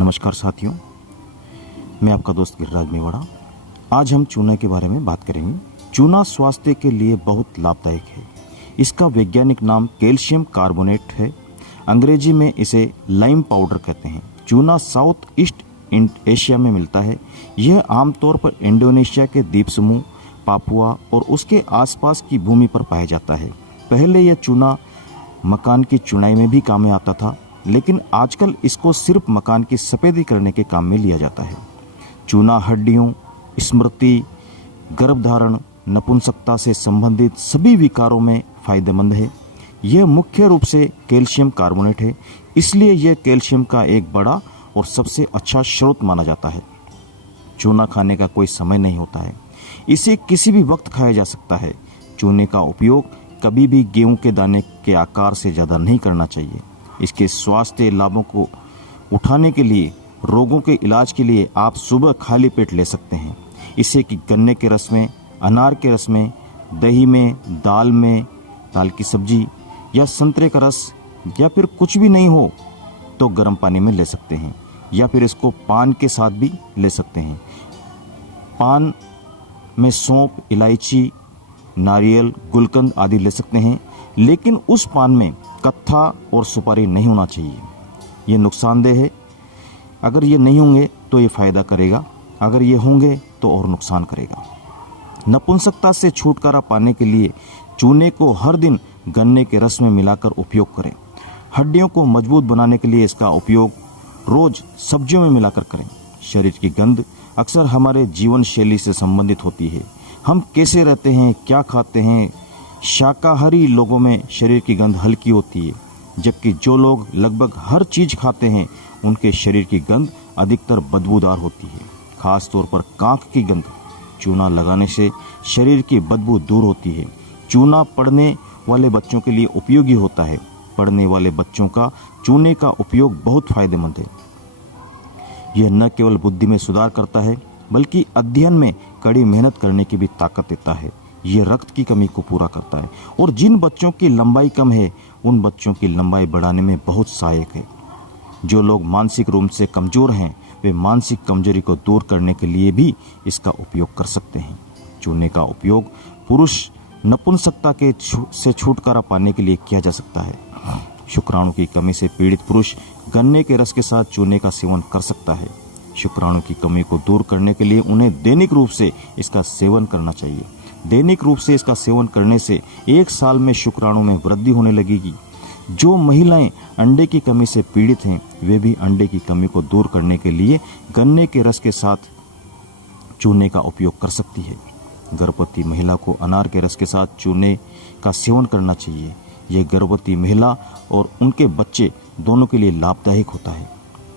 नमस्कार साथियों, मैं आपका दोस्त गिरिराज मेवाड़ा। आज हम चूना के बारे में बात करेंगे। चूना स्वास्थ्य के लिए बहुत लाभदायक है। इसका वैज्ञानिक नाम कैल्शियम कार्बोनेट है। अंग्रेजी में इसे लाइम पाउडर कहते हैं। चूना साउथ ईस्ट एशिया में मिलता है। यह आमतौर पर इंडोनेशिया के द्वीप समूह, पापुआ और उसके आसपास की भूमि पर पाया जाता है। पहले यह चूना मकान की चुनाई में भी काम में आता था, लेकिन आजकल इसको सिर्फ मकान की सफेदी करने के काम में लिया जाता है। चूना हड्डियों, स्मृति, गर्भधारण, नपुंसकता से संबंधित सभी विकारों में फायदेमंद है। यह मुख्य रूप से कैल्शियम कार्बोनेट है, इसलिए यह कैल्शियम का एक बड़ा और सबसे अच्छा स्रोत माना जाता है। चूना खाने का कोई समय नहीं होता है, इसे किसी भी वक्त खाया जा सकता है। चूने का उपयोग कभी भी गेहूं के दाने के आकार से ज़्यादा नहीं करना चाहिए। इसके स्वास्थ्य लाभों को उठाने के लिए, रोगों के इलाज के लिए आप सुबह खाली पेट ले सकते हैं। इसे कि गन्ने के रस में, अनार के रस में, दही में, दाल की सब्जी या संतरे का रस, या फिर कुछ भी नहीं हो तो गर्म पानी में ले सकते हैं, या फिर इसको पान के साथ भी ले सकते हैं। पान में सौंफ, इलायची, नारियल, गुलकंद आदि ले सकते हैं, लेकिन उस पान में कत्था और सुपारी नहीं होना चाहिए। ये नुकसानदेह है। अगर ये नहीं होंगे तो ये फायदा करेगा, अगर ये होंगे तो और नुकसान करेगा। नपुंसकता से छुटकारा पाने के लिए चूने को हर दिन गन्ने के रस में मिलाकर उपयोग करें। हड्डियों को मजबूत बनाने के लिए इसका उपयोग रोज सब्जियों में मिलाकर करें। शरीर की गंध अक्सर हमारे जीवन शैली से संबंधित होती है। हम कैसे रहते हैं, क्या खाते हैं। शाकाहारी लोगों में शरीर की गंध हल्की होती है, जबकि जो लोग लगभग हर चीज खाते हैं उनके शरीर की गंध अधिकतर बदबूदार होती है, खास तौर पर कांख की गंध। चूना लगाने से शरीर की बदबू दूर होती है। चूना पढ़ने वाले बच्चों के लिए उपयोगी होता है। पढ़ने वाले बच्चों का चूने का उपयोग बहुत फायदेमंद है। यह न केवल बुद्धि में सुधार करता है, बल्कि अध्ययन में कड़ी मेहनत करने की भी ताकत देता है। यह रक्त की कमी को पूरा करता है, और जिन बच्चों की लंबाई कम है उन बच्चों की लंबाई बढ़ाने में बहुत सहायक है। जो लोग मानसिक रूप से कमजोर हैं वे मानसिक कमजोरी को दूर करने के लिए भी इसका उपयोग कर सकते हैं। चूने का उपयोग पुरुष नपुंसकता से छुटकारा पाने के लिए किया जा सकता है। शुक्राणु की कमी से पीड़ित पुरुष गन्ने के रस के साथ चूने का सेवन कर सकता है। शुक्राणु की कमी को दूर करने के लिए उन्हें दैनिक रूप से इसका सेवन करना चाहिए। दैनिक रूप से इसका सेवन करने से 1 साल में शुक्राणु में वृद्धि होने लगेगी। जो महिलाएं अंडे की कमी से पीड़ित हैं वे भी अंडे की कमी को दूर करने के लिए गन्ने के रस के साथ चूने का उपयोग कर सकती है। गर्भवती महिला को अनार के रस के साथ चूने का सेवन करना चाहिए। यह गर्भवती महिला और उनके बच्चे दोनों के लिए लाभदायक होता है।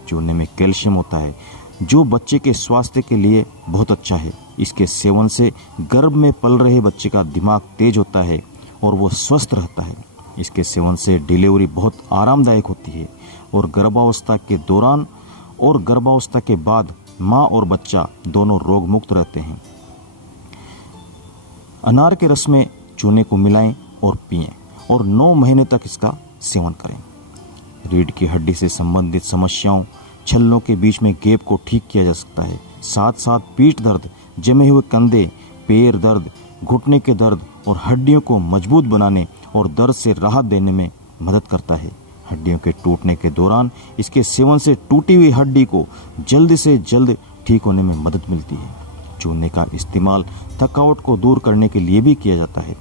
चूने में कैल्शियम होता है, जो बच्चे के स्वास्थ्य के लिए बहुत अच्छा है। इसके सेवन से गर्भ में पल रहे बच्चे का दिमाग तेज होता है और वो स्वस्थ रहता है। इसके सेवन से डिलीवरी बहुत आरामदायक होती है, और गर्भावस्था के दौरान और गर्भावस्था के बाद माँ और बच्चा दोनों रोग मुक्त रहते हैं। अनार के रस में चूने को मिलाएं और पिएं, और 9 महीने तक इसका सेवन करें। रीढ़ की हड्डी से संबंधित समस्याओं, छल्लों के बीच में गैप को ठीक किया जा सकता है। साथ साथ पीठ दर्द, जमे हुए कंधे, पैर दर्द, घुटने के दर्द और हड्डियों को मजबूत बनाने और दर्द से राहत देने में मदद करता है। हड्डियों के टूटने के दौरान इसके सेवन से टूटी हुई हड्डी को जल्द से जल्द ठीक होने में मदद मिलती है। चूने का इस्तेमाल थकावट को दूर करने के लिए भी किया जाता है।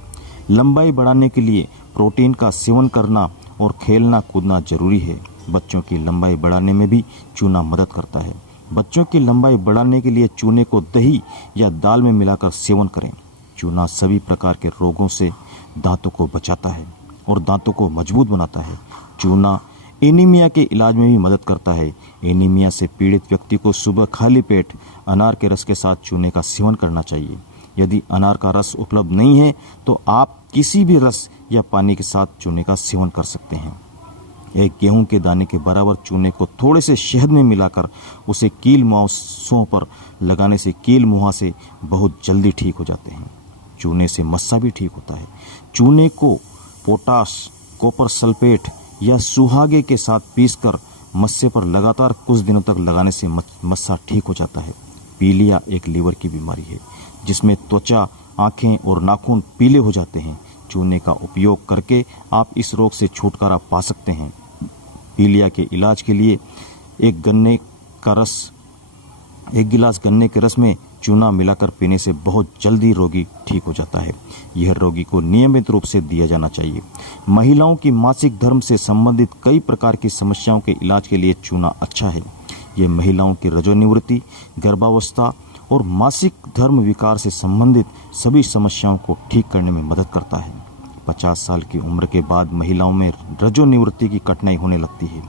लंबाई बढ़ाने के लिए प्रोटीन का सेवन करना और खेलना कूदना जरूरी है। बच्चों की लंबाई बढ़ाने में भी चूना मदद करता है। बच्चों की लंबाई बढ़ाने के लिए चूने को दही या दाल में मिलाकर सेवन करें। चूना सभी प्रकार के रोगों से दांतों को बचाता है और दांतों को मजबूत बनाता है। चूना एनीमिया के इलाज में भी मदद करता है। एनीमिया से पीड़ित व्यक्ति को सुबह खाली पेट अनार के रस के साथ चूने का सेवन करना चाहिए। यदि अनार का रस उपलब्ध नहीं है तो आप किसी भी रस या पानी के साथ चूने का सेवन कर सकते हैं। एक गेहूं के दाने के बराबर चूने को थोड़े से शहद में मिलाकर उसे कील मुहासों पर लगाने से कील मुहासे बहुत जल्दी ठीक हो जाते हैं। चूने से मस्सा भी ठीक होता है। चूने को पोटाश, कॉपर सल्फेट या सुहागे के साथ पीसकर मस्से पर लगातार कुछ दिनों तक लगाने से मस्सा ठीक हो जाता है। पीलिया एक लीवर की बीमारी है जिसमें त्वचा, आंखें और नाखून पीले हो जाते हैं। चूने का उपयोग करके आप इस रोग से छुटकारा पा सकते हैं। पीलिया के इलाज के लिए एक गिलास गन्ने के रस में चूना मिलाकर पीने से बहुत जल्दी रोगी ठीक हो जाता है। यह रोगी को नियमित रूप से दिया जाना चाहिए। महिलाओं की मासिक धर्म से संबंधित कई प्रकार की समस्याओं के इलाज के लिए चूना अच्छा है। यह महिलाओं की रजोनिवृत्ति, गर्भावस्था और मासिक धर्म विकार से संबंधित सभी समस्याओं को ठीक करने में मदद करता है। 50 साल की उम्र के बाद महिलाओं में रजोनिवृत्ति की कठिनाई होने लगती है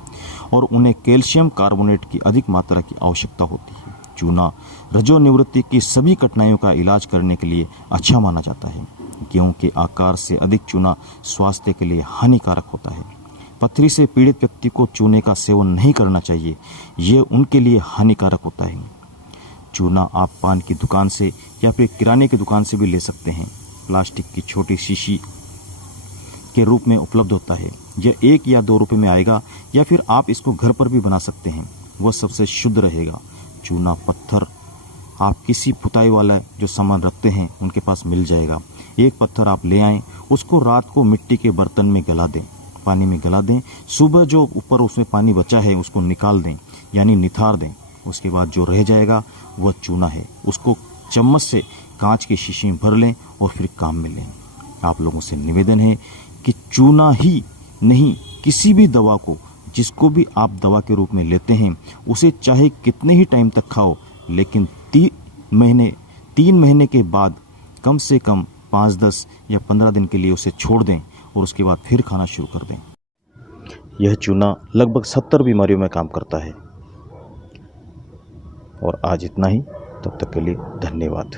और उन्हें कैल्शियम कार्बोनेट की अधिक मात्रा की आवश्यकता होती है। चूना रजोनिवृत्ति की सभी कठिनाइयों का इलाज करने के लिए अच्छा माना जाता है। गेहूं के आकार से अधिक चूना स्वास्थ्य के लिए हानिकारक होता है। पथरी से पीड़ित व्यक्ति को चूने का सेवन नहीं करना चाहिए, यह उनके लिए हानिकारक होता है। चूना आप पान की दुकान से या फिर किराने की दुकान से भी ले सकते हैं। प्लास्टिक की छोटी शीशी के रूप में उपलब्ध होता है। यह 1 या 2 रुपए में आएगा या फिर आप इसको घर पर भी बना सकते हैं, वह सबसे शुद्ध रहेगा। चूना पत्थर आप किसी पुताई वाला जो सामान रखते हैं उनके पास मिल जाएगा। एक पत्थर आप ले आएं, उसको रात को मिट्टी के बर्तन में गला दें, पानी में गला दें। सुबह जो ऊपर उसमें पानी बचा है उसको निकाल दें, यानी निथार दें। उसके बाद जो रह जाएगा वह चूना है। उसको चम्मच से कांच की शीशी में भर लें और फिर काम में लें। आप लोगों से निवेदन है कि चूना ही नहीं, किसी भी दवा को, जिसको भी आप दवा के रूप में लेते हैं, उसे चाहे कितने ही टाइम तक खाओ, लेकिन 3 महीने के बाद कम से कम 5, 10 या 15 दिन के लिए उसे छोड़ दें और उसके बाद फिर खाना शुरू कर दें। यह चूना लगभग 70 बीमारियों में काम करता है। और आज इतना ही, तब तक के लिए धन्यवाद।